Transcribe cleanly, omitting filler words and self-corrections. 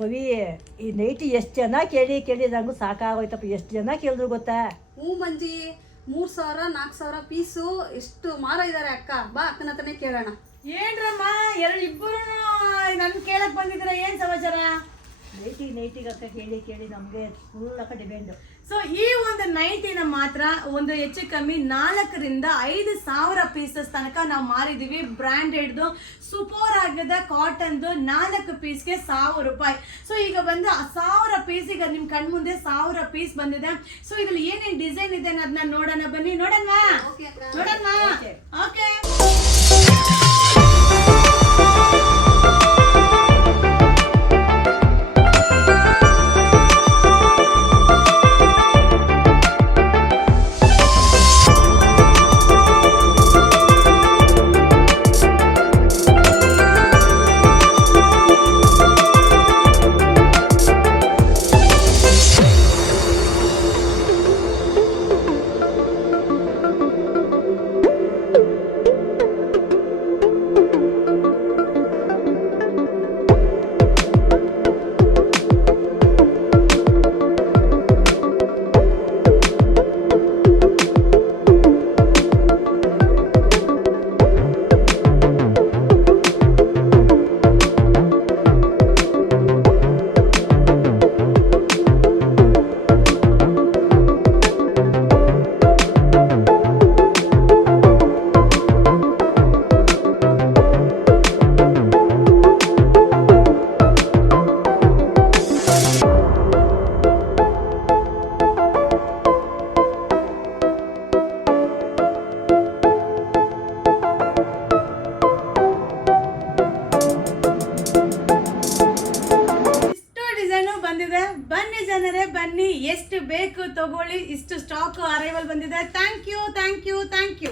ಪವಿ ಈ ನೈಟಿ ಎಷ್ಟು ಜನ ಕೇಳಿ ನಂಗೂ ಸಾಕಾಗೋಯ್ತಪ್ಪ. ಎಷ್ಟು ಜನ ಕೇಳಿದ್ರು ಗೊತ್ತಾ? ಹ್ಞೂ ಮಂಜಿ, 3000 4000 ಪೀಸು ಎಷ್ಟು ಮಾರ ಇದ್ದಾರೆ ಅಕ್ಕ. ಬಾ ಅಕ್ಕನ ಹತ್ರನೇ ಕೇಳೋಣ. ಏನ್ರಮ್ಮ ಇಬ್ಬರು ನನ್ ಕೇಳಕ್ ಬಂದಿದ್ರ? ಏನ್ ಸಮಾಚಾರ? ನೈಟಿಗಕ್ಕ ಕೇಳಿ ನಮಗೆ ಫುಲ್ ಅಕ್ಕ ಡಿಮ್ಯಾಂಡು. ಸೊ ಈ ಒಂದು ನೈಟಿನ ಮಾತ್ರ ಒಂದು ಹೆಚ್ಚು ಕಮ್ಮಿ 4 ರಿಂದ 5 ಸಾವಿರ ಪೀಸಸ್ ತನಕ ನಾವು ಮಾರಿದೀವಿ. ಬ್ರಾಂಡೆಡ್ದು ಸೂಪರ್ ಆಗದ ಕಾಟನ್ದು 4 ಪೀಸ್ಗೆ 1000 ರೂಪಾಯಿ. ಸೊ ಈಗ ಬಂದು 1000 ಪೀಸ್, ಈಗ ನಿಮ್ ಕಣ್ ಮುಂದೆ 1000 ಪೀಸ್ ಬಂದಿದೆ. ಸೊ ಇದ್ರಲ್ಲಿ ಏನೇನ್ ಡಿಸೈನ್ ಇದೆ ಅದನ್ನ ನೋಡೋಣ, ಬನ್ನಿ ನೋಡೋಣ. ಓಕೆ. ಬನ್ನಿ ಜನರೇ ಬನ್ನಿ, ಎಷ್ಟು ಬೇಕು ತಗೊಳ್ಳಿ. ಇಷ್ಟು ಸ್ಟಾಕ್ ಅರೈವಲ್ ಬಂದಿದೆ. Thank you.